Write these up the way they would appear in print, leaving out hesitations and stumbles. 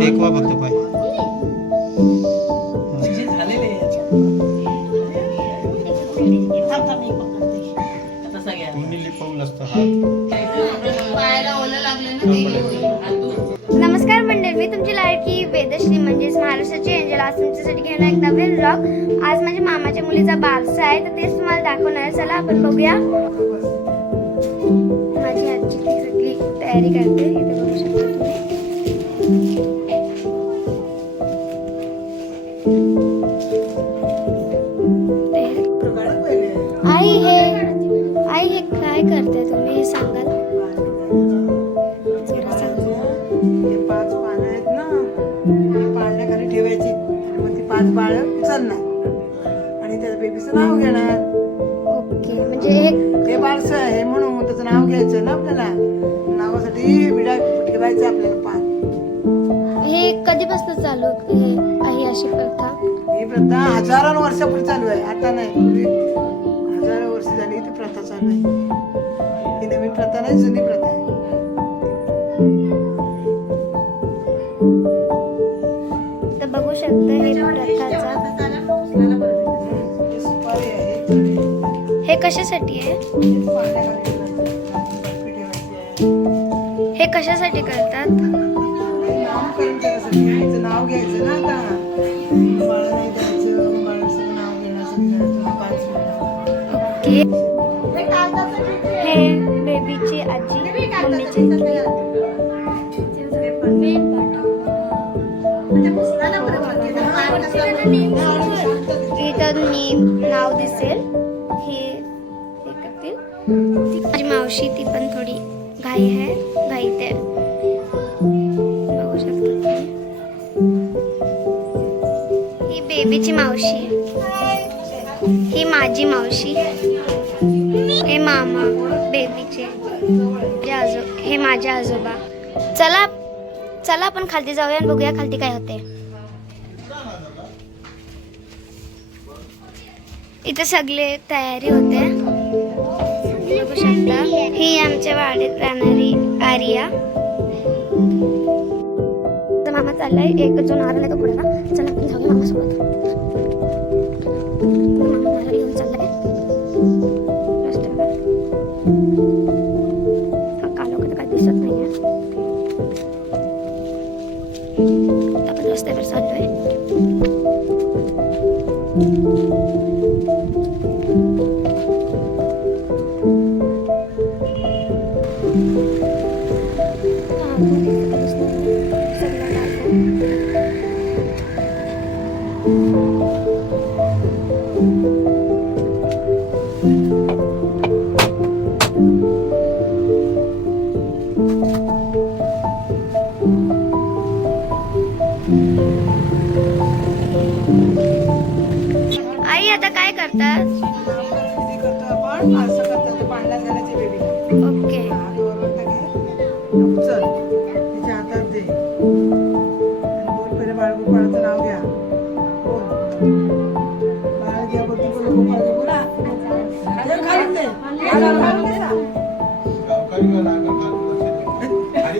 देखवा बघतो पाय नमस्कार मंडळी, मी तुमची लाडकी वेदश्री म्हणजेच महाराष्ट्राची एंजल आज तुमच्यासाठी घेऊन एक नवीन व्लॉग. आज माझ्या मामाच्या मुलीचा बारसा आहे, तर तेच तुम्हाला दाखवणार आहे. चला आपण बघूया. माझी आजी सगळी तयारी करते, इथे बघू शकता तुम्ही. आई हे काय करते तुम्ही, हे सांगाल? हे 5 पानं आहेत ना, पाळण्याखाली ठेवायची. मग ती 5 बाळ उचलणार आणि त्याच्या बेबीचं नाव घेणार. ओके, म्हणजे हे बाळसं आहे म्हणून त्याचं नाव घ्यायचं ना आपल्याला. नावासाठी विडा ठेवायचं आपल्याला 5. हे कधीपासून चालू आहे अशी प्रथा? ही प्रथा हजारो वर्षापूर्वी चालू आहे, आता नाही. पूर्वी हजारो वर्ष झाली ती प्रथा चालू आहे. ही नवीन प्रथा नाही, जुनी प्रथा आहे. तर बघू शकता हे प्रथाचा. हे कशासाठी आहे? हे कशासाठी करतात? नाव घ्यायचं ना, आता बाळा नाही द्यायचं, बाळाचं नाव घेण्याचं. हे बेबीची आजी, मम्मीची. इथं नाव दिसेल, हे करतील. माझी मावशी ती पण थोडी घाई आहे, ते बघू शकता तुम्ही. ही बेबीची मावशी, ही माझी मावशी, हे मामा बेबीचे, हे माझे आजोबा. चला आपण खालती जाऊया आणि बघूया खालती काय होते. इथे सगळे तयारी होते, बघू शकता. ही आमच्या वाडीत राहणारी आर्या. मामा चाललाय, एक जो नारळ आहे तो पुढे ना. चला आपण जाऊया मामासोबत. मामा नारळ घेऊन चाललाय. कालोख काय दिसत नाहीये. आपण रस्त्यावर चाललोय. आई आता काय करतात? आपण असं करतात, पाळण्यात घालायचे बेबी. ओके, उचल, तिच्या हातात दे आणि बोल. पहिले बाळगोपाळाचं नाव घ्या. बाळ घ्या, बोल. बोला खाली दे.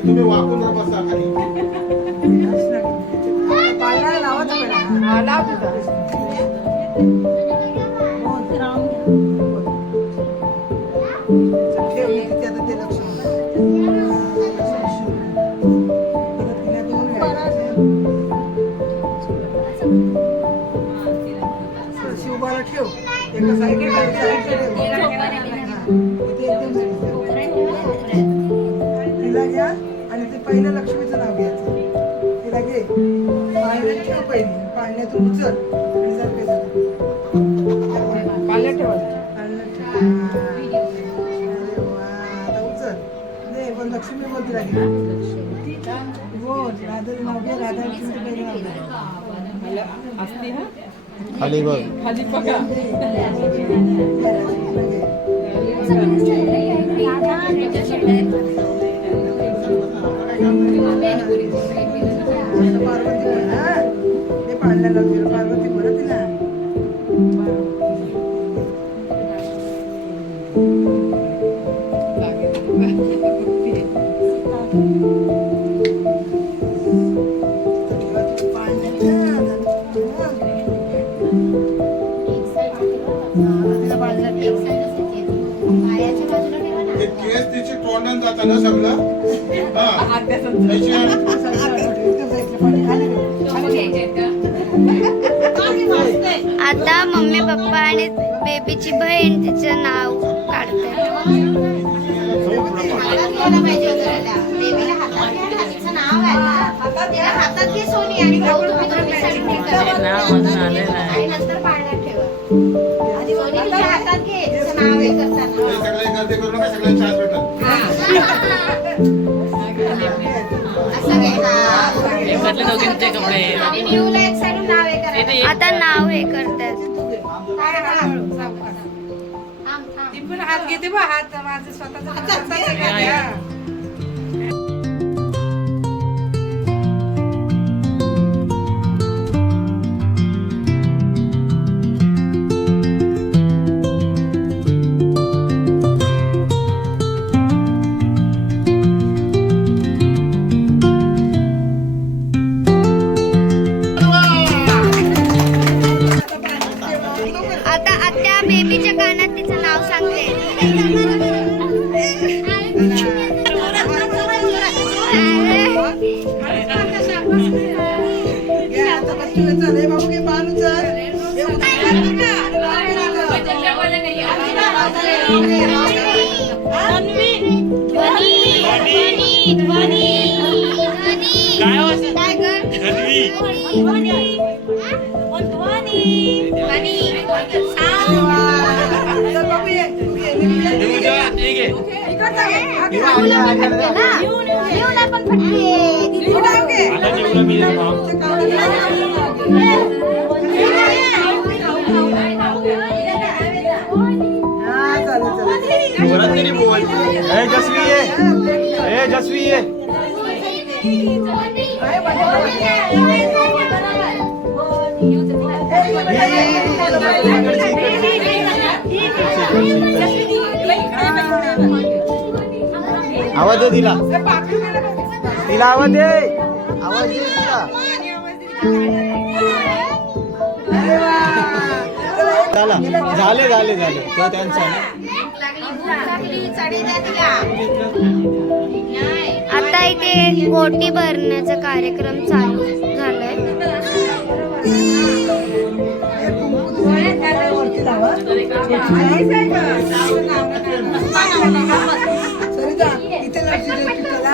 तुम्ही वाकून बसा खाली. पाळण्याला लावायचं पहिला. हा लाव तुझा ठेव, इथे आता ते लक्ष परत तिला 2 वेळा. शिवबाला ठेव एका साईडला ठेव. इथे एकदम तिला घ्या आणि ते पहिलं लक्ष्मीचं नाव घ्यायचं. तिला घे पाळण्यात ठेव पहिली, पाळण्यातून उचल आणि जर काय झालं पाल्या ठेवा पाळण्यात ठेव. अरे वा, आता उचल दे पण लक्ष्मी बोल तिला घे. हो राधाचं नाव घे. राधा लक्ष्मीचं पहिलं नाव घे. असते हा खाली बघ. खाली बघा पार्वती बोल ना ते पाळण्याला पार्वती बोल तिला. ते केस तिची तोंडात जातं ना सगळं. हा. आत्या त्याची- आता मम्मी पप्पा आणि बेबीची बहीण तिचं नाव काढते. हे सगळे गर्दी करू नका, सगळ्यांना चहाच भेटल. आता नाव हे करतात. ती पण हात घेते बा हात माझं स्वतःचा आता आत्या बेबीच्या कानात तिचं नाव सांगते. बाबू घे पान उचल. जसवी ये. आवाज दे तिला. तिला आवाज दे. आवाज दे तिला. झाला. झाले झाले झाले तो त्यांचा ना. आता इथे ओटी भरण्याचा कार्यक्रम चालू झालाय. सरिता इथे लक्ष दे तुला.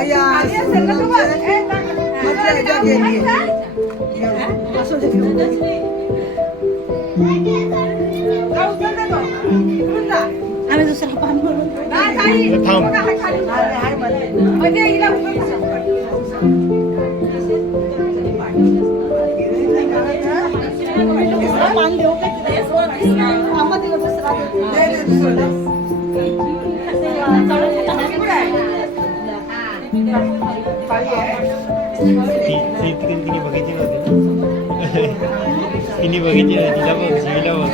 आया आम्ही दुसरा पान भरून पान देऊ तिने बघितली होती. तिने बघितली तिला बघ.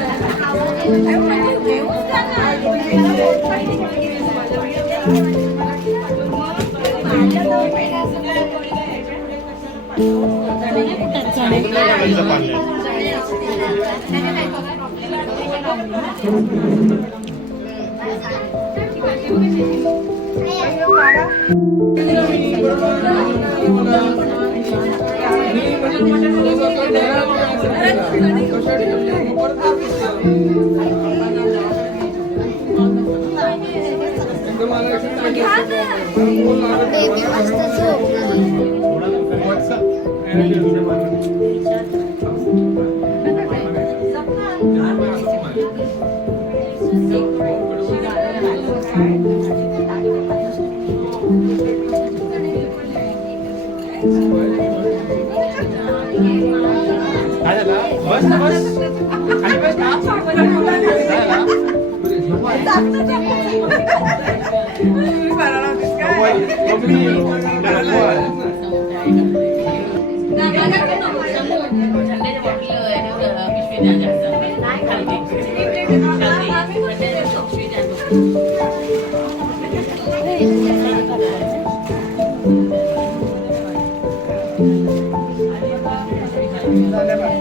बेबी मस्त झोपली. बस ना बस आणि बस ना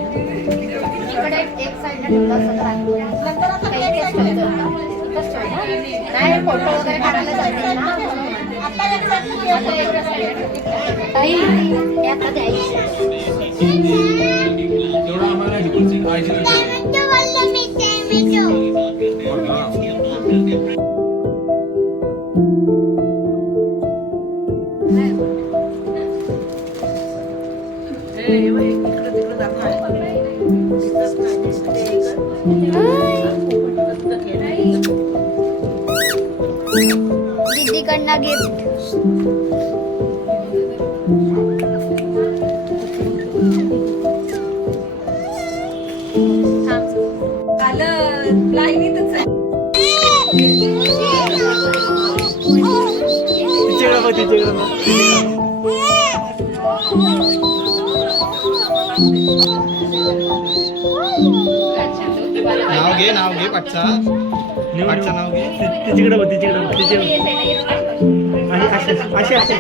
इकडे एक साईडला ठेवलं असं नाही फोटो वगैरे काढायला जायचं ना. ताई, हे आता द्यायचं. दीदीकडनं गिफ्ट. नाव घे पाठचा नाव घे. तिच्याकडे बघ तिच्याकडे अशी अशी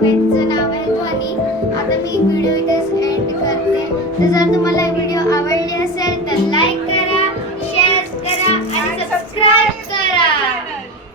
पेटचं नाव आहे ध्वनी. आता मी व्हिडिओ इथेच एंड करते. तर जर तुम्हाला व्हिडिओ आवडली असेल तर लाईक करा.